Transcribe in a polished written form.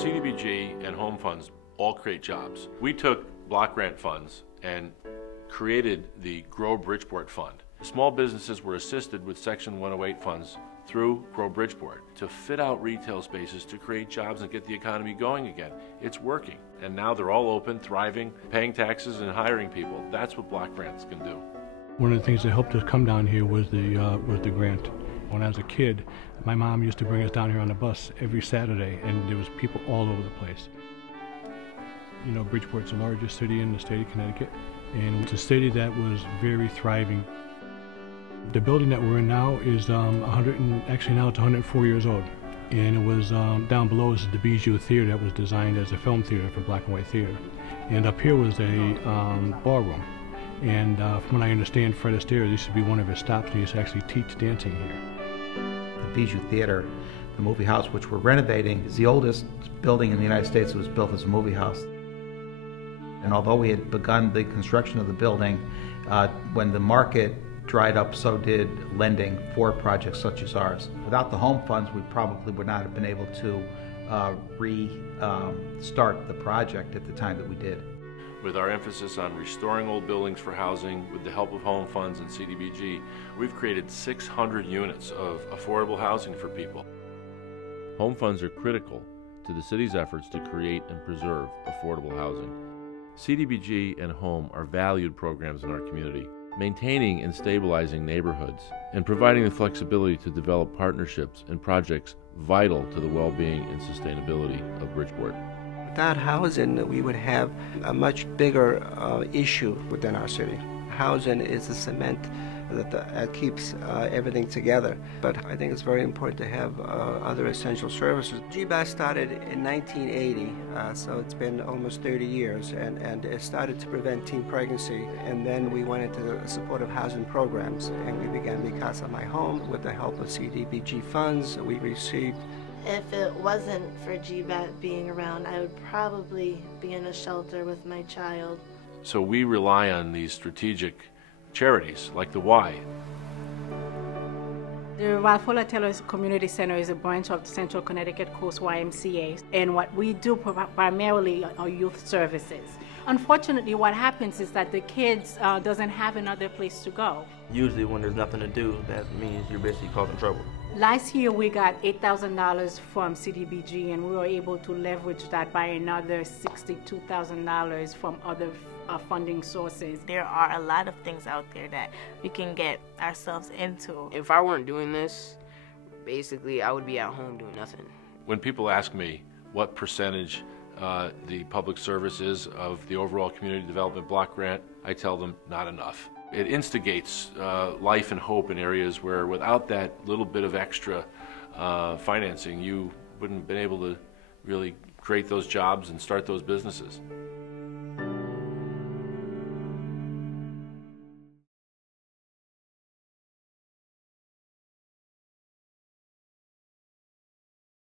CDBG and HOME funds all create jobs. We took block grant funds and created the Grow Bridgeport Fund. Small businesses were assisted with Section 108 funds through Grow Bridgeport to fit out retail spaces to create jobs and get the economy going again. It's working. And now they're all open, thriving, paying taxes and hiring people. That's what block grants can do. One of the things that helped us come down here was the grant. When I was a kid, my mom used to bring us down here on the bus every Saturday, and there was people all over the place. You know, Bridgeport's the largest city in the state of Connecticut, and it's a city that was very thriving. The building that we're in now is actually now it's 104 years old. And it was down below is the Bijou Theater that was designed as a film theater for black and white theater. And up here was a ballroom. And from what I understand, Fred Astaire, this should be one of his stops. He used to actually teach dancing here. The Bijou Theater, the movie house, which we're renovating, is the oldest building in the United States that was built as a movie house. And although we had begun the construction of the building, when the market dried up, so did lending for projects such as ours. Without the HOME funds, we probably would not have been able to restart the project at the time that we did. With our emphasis on restoring old buildings for housing, with the help of HOME funds and CDBG, we've created 600 units of affordable housing for people. HOME funds are critical to the city's efforts to create and preserve affordable housing. CDBG and HOME are valued programs in our community, maintaining and stabilizing neighborhoods, and providing the flexibility to develop partnerships and projects vital to the well-being and sustainability of Bridgeport. Without housing, we would have a much bigger issue within our city. Housing is the cement that keeps everything together. But I think it's very important to have other essential services. GBAS started in 1980, so it's been almost 30 years, and it started to prevent teen pregnancy. And then we went into supportive housing programs, and we began Mi Casa My Home with the help of CDBG funds we received. If it wasn't for GBAT being around, I would probably be in a shelter with my child. So we rely on these strategic charities like the Y. The Ralph Taylor Community Center is a branch of the Central Connecticut Coast YMCA, and what we do primarily are youth services. Unfortunately, what happens is that the kids doesn't have another place to go. Usually when there's nothing to do, that means you're basically causing trouble. Last year we got $8,000 from CDBG, and we were able to leverage that by another $62,000 from other funding sources. There are a lot of things out there that we can get ourselves into. If I weren't doing this, basically I would be at home doing nothing. When people ask me what percentage the public service is of the overall community development block grant, I tell them not enough. It instigates life and hope in areas where without that little bit of extra financing, you wouldn't have been able to really create those jobs and start those businesses.